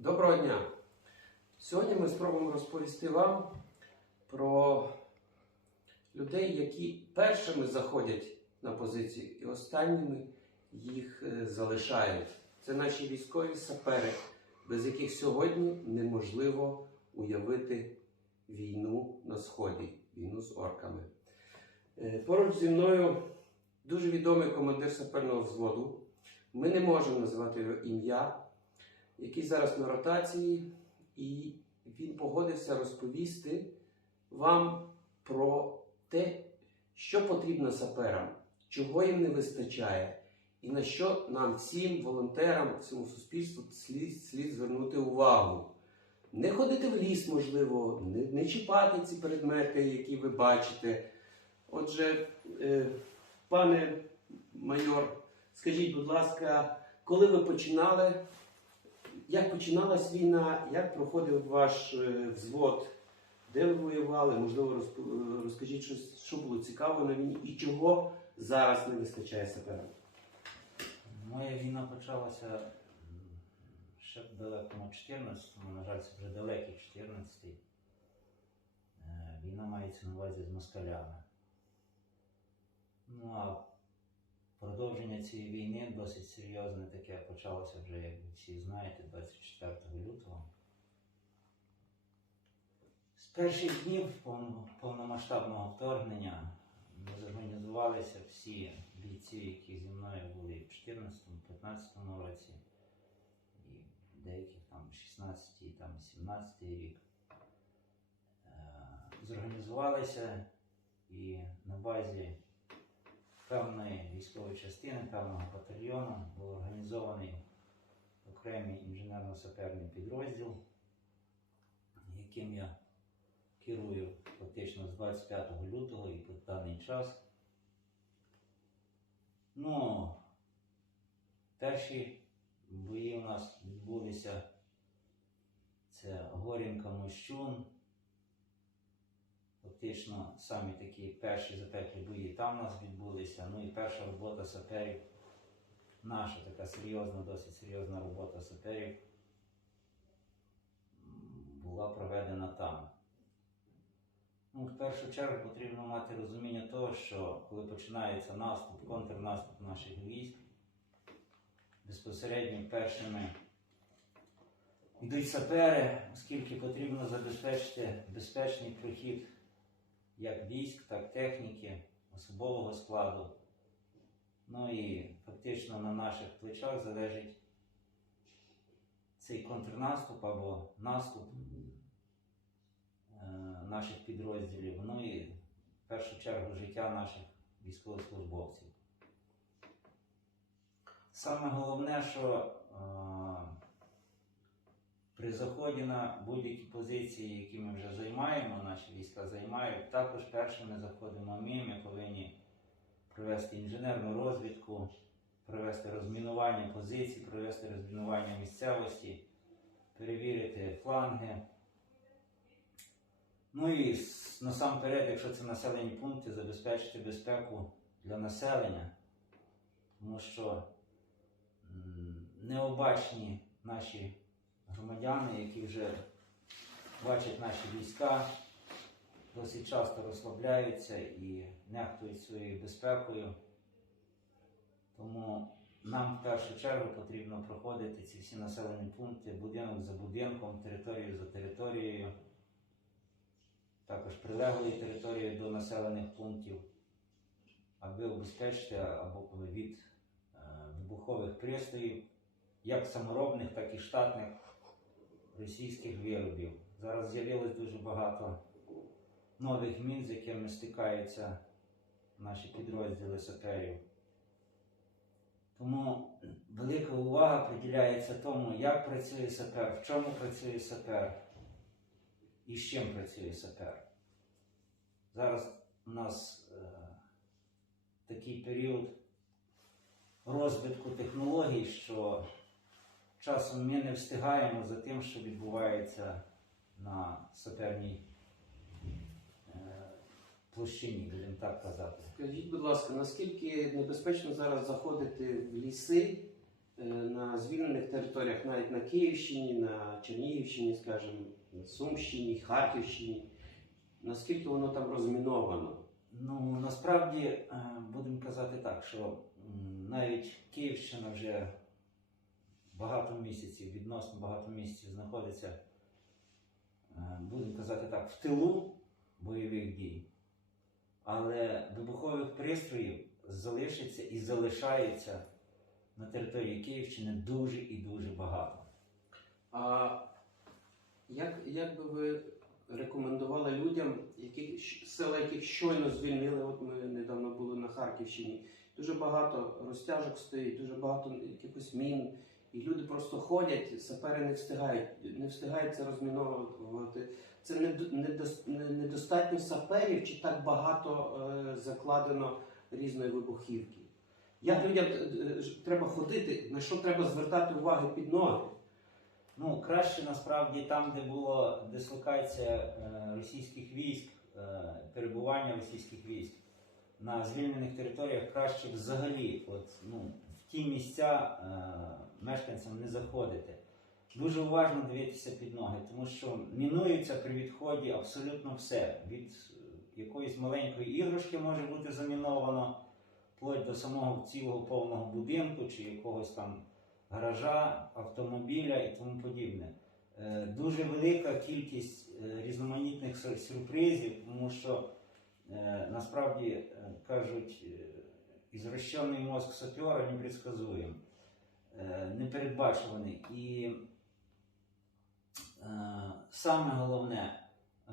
Доброго дня! Сьогодні ми спробуємо розповісти вам про людей, які першими заходять на позиції і останніми їх е, залишають. Це наші військові сапери, без яких сьогодні неможливо уявити війну на сході, війну з орками. Е, Поруч зі мною дуже відомий командир саперного взводу. Ми не можемо називати його ім'я, який зараз на ротації, і він погодився розповісти вам про те, що потрібно саперам, чого їм не вистачає, і на що нам всім волонтерам, всьому суспільству слід, слід звернути увагу. Не ходити в ліс, можливо, не, не чіпати ці предмети, які ви бачите. Отже, е, пане майор, скажіть, будь ласка, коли ви починали, як починалась війна, як проходив ваш е, взвод, де ви воювали? Можливо, е, розкажіть щось, що було цікаво на війні і чого зараз не вистачає саперам? Моя війна почалася ще в далекому 14-му, на жаль, це вже далекий 14-й. Е, Війна мається на увазі з москалями. Ну а продовження цієї війни досить серйозне таке почалося вже, як ви всі знаєте, 24 лютого. З перших днів повномасштабного вторгнення ми зорганізувалися всі бійці, які зі мною були в 14-15 році, і деяких там 16 там 17 рік. Е, Зорганізувалися і на базі певної військової частини, певного батальйону був організований окремий інженерно-саперний підрозділ, яким я керую фактично з 25 лютого і по даний час. Ну, перші бої у нас відбулися це Горінка Мощун. Фактично самі такі перші запеклі бої там у нас відбулися. Ну і перша робота саперів, наша така серйозна, досить серйозна робота саперів була проведена там. Ну, в першу чергу потрібно мати розуміння того, що коли починається наступ, контрнаступ наших військ, безпосередньо першими йдуть сапери, оскільки потрібно забезпечити безпечний прохід як військ, так техніки, особового складу. Ну і фактично на наших плечах залежить цей контрнаступ або наступ е, наших підрозділів, ну і в першу чергу життя наших військовослужбовців. Саме головне, що е, при заході на будь-які позиції, які ми вже займаємо, наші війська займають, також першими заходимо ми, ми повинні провести інженерну розвідку, провести розмінування позицій, провести розмінування місцевості, перевірити фланги. Ну і насамперед, якщо це населені пункти, забезпечити безпеку для населення, тому що необачні наші громадяни, які вже бачать наші війська, досить часто розслабляються і нехтують своєю безпекою. Тому нам в першу чергу потрібно проходити ці всі населені пункти будинок за будинком, територію за територією також прилеглої території до населених пунктів, аби убезпечити або від е, вибухових пристроїв, як саморобних, так і штатних російських виробів. Зараз з'явилось дуже багато нових мін, з якими стикаються наші підрозділи саперів. Тому велика увага приділяється тому, як працює сапер, в чому працює сапер і з чим працює сапер. Зараз у нас е, такий період розвитку технологій, що часом ми не встигаємо за тим, що відбувається на саперній е, площині, будемо так казати. Скажіть, будь ласка, наскільки небезпечно зараз заходити в ліси е, на звільнених територіях, навіть на Київщині, на Чернігівщині, скажімо, на Сумщині, Харківщині. Наскільки воно там розміновано? Ну, насправді е, будемо казати так, що навіть Київщина вже багато місяців, відносно багато місяців знаходиться, е, будемо казати так, в тилу бойових дій. Але вибухових пристроїв залишиться і залишається на території Київщини дуже і дуже багато. А як, як би ви рекомендували людям, які, села, яких щойно звільнили, от ми недавно були на Харківщині, дуже багато розтяжок стоїть, дуже багато якихось мін, і люди просто ходять, сапери не встигають, не встигають це розміновувати. Це недо- недос- не- недостатньо саперів чи так багато е, закладено різної вибухівки? Як людям е, е, треба ходити, на що треба звертати увагу під ноги? Ну, краще насправді там, де була дислокація російських військ, перебування російських військ на звільнених територіях, краще взагалі от, ну, ті місця е, мешканцям не заходити. Дуже уважно дивитися під ноги, тому що мінується при відході абсолютно все. Від е, якоїсь маленької іграшки може бути заміновано, вплоть до самого цілого повного будинку чи якогось там гаража, автомобіля і тому подібне. Е, Дуже велика кількість різноманітних сюрпризів, тому що насправді кажуть, ізрощений мозк сапера непредсказуєм, е, непередбачуваний. І е, саме головне, е,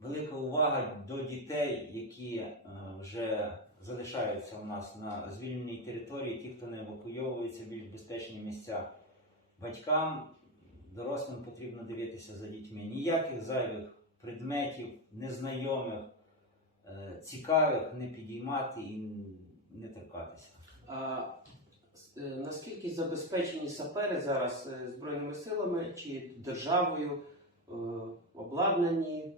велика увага до дітей, які е, вже залишаються у нас на звільненій території, ті, хто не евакуйовується в більш безпечні місця. Батькам, дорослим потрібно дивитися за дітьми. Ніяких зайвих предметів, незнайомих, е, цікавих не підіймати і не торкатися. А е, наскільки забезпечені сапери зараз е, Збройними силами чи державою е, обладнані?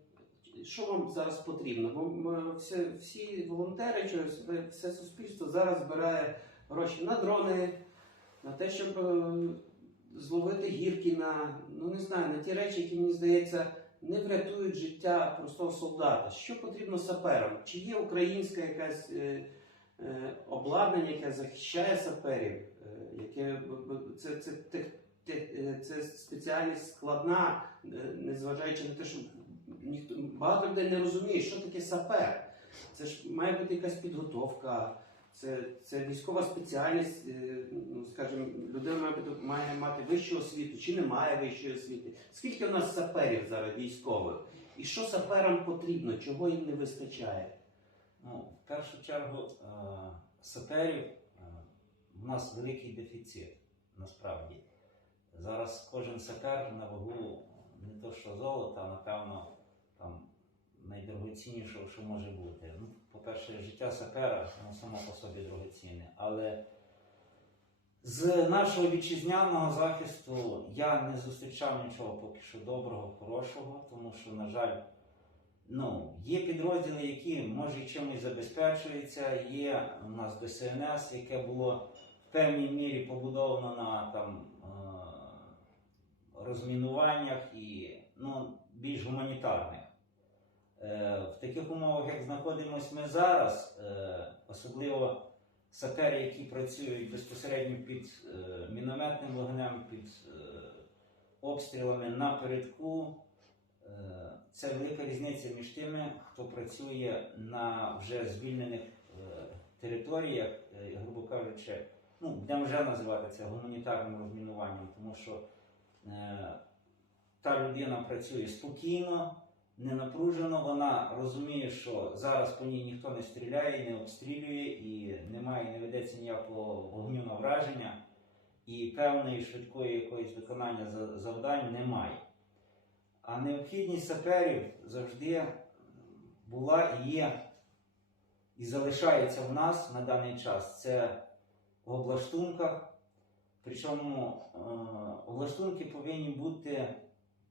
Що вам зараз потрібно? Бо всі, всі волонтери, все суспільство зараз збирає гроші на дрони, на те, щоб зловити гірки на ну не знаю, на ті речі, які мені здається не врятують життя простого солдата. Що потрібно саперам? Чи є українська якась обладнання, яке захищає саперів, е, яке це, це, те- е, це спеціальність складна, е, незважаючи на те, що ніхто багато людей не розуміє, що таке сапер. Це ж має бути якась підготовка. Це, це військова спеціальність, е, ну скажімо, людина має, бути- має мати вищу освіту чи не має вищої освіти. Скільки у нас саперів зараз військових? І що саперам потрібно, чого їм не вистачає? Ну, в першу чергу, е, саперів е, нас великий дефіцит, насправді. Зараз кожен сапер на вагу не то що золота, а напевно там найдорогоціннішого, що може бути. Ну, по-перше, життя сапера воно само по собі дорогоцінне. Але з нашого вітчизняного захисту я не зустрічав нічого поки що доброго, хорошого, тому що, на жаль, Ну, є підрозділи, які може чимось забезпечуються. Є у нас ДСНС, яке було в певній мірі побудовано на там е, розмінуваннях і ну, більш гуманітарних. Е, В таких умовах, як знаходимося ми зараз, е, особливо сапери, які працюють безпосередньо під мінометним вогнем, під обстрілами напередку. Це велика різниця між тими, хто працює на вже звільнених е, територіях, е, грубо кажучи, ну, будемо вже називати це гуманітарним розмінуванням, тому що е, та людина працює спокійно, не напружено, вона розуміє, що зараз по ній ніхто не стріляє, не обстрілює і немає, не ведеться ніякого вогню на враження, і певної швидкої якоїсь виконання завдань немає. А необхідність саперів завжди була і є, і залишається в нас на даний час. Це в облаштунках. Причому е, облаштунки повинні бути,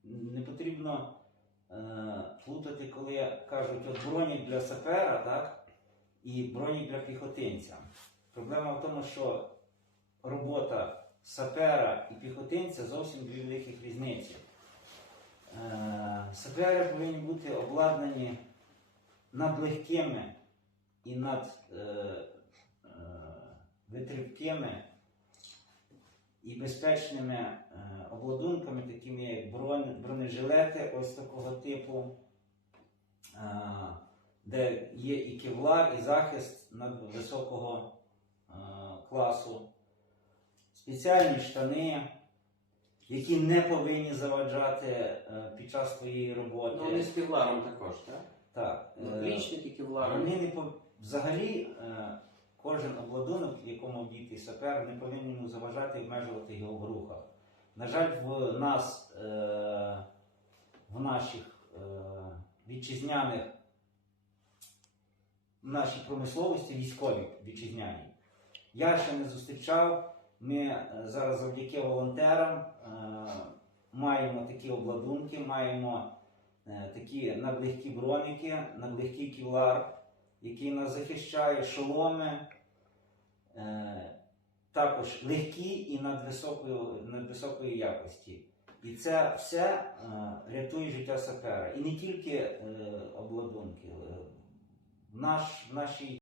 не потрібно е, плутати, коли кажуть, от бронік для сапера, так, і бронік для піхотинця. Проблема в тому, що робота сапера і піхотинця зовсім дві великих різниці. Е, Сапери повинні бути обладнані надлегкими і над е, е, витривкими і безпечними обладунками, такими як бронежилети ось такого типу, де є і кевлар, і захист надвисокого е, класу, спеціальні штани, які не повинні заваджати е, під час своєї роботи. Ну, вони з кевларом також, так? Так, Наплічники кевларом. вони не пов- взагалі е, кожен обладунок, в якому вдітий сапер, не повинен йому заважати і обмежувати його в рухах. На жаль, в нас, е, в наших вітчизняних, в нашій промисловості військовій вітчизняній. Я ще не зустрічав. Ми е, зараз завдяки волонтерам е, маємо такі обладунки, маємо е, такі надлегкі броніки, надлегкий ківлар, який нас захищає, шоломи, також легкі і надвисокої, надвисокої якості. І це все рятує життя сапера. І не тільки обладунки. Наш, нашій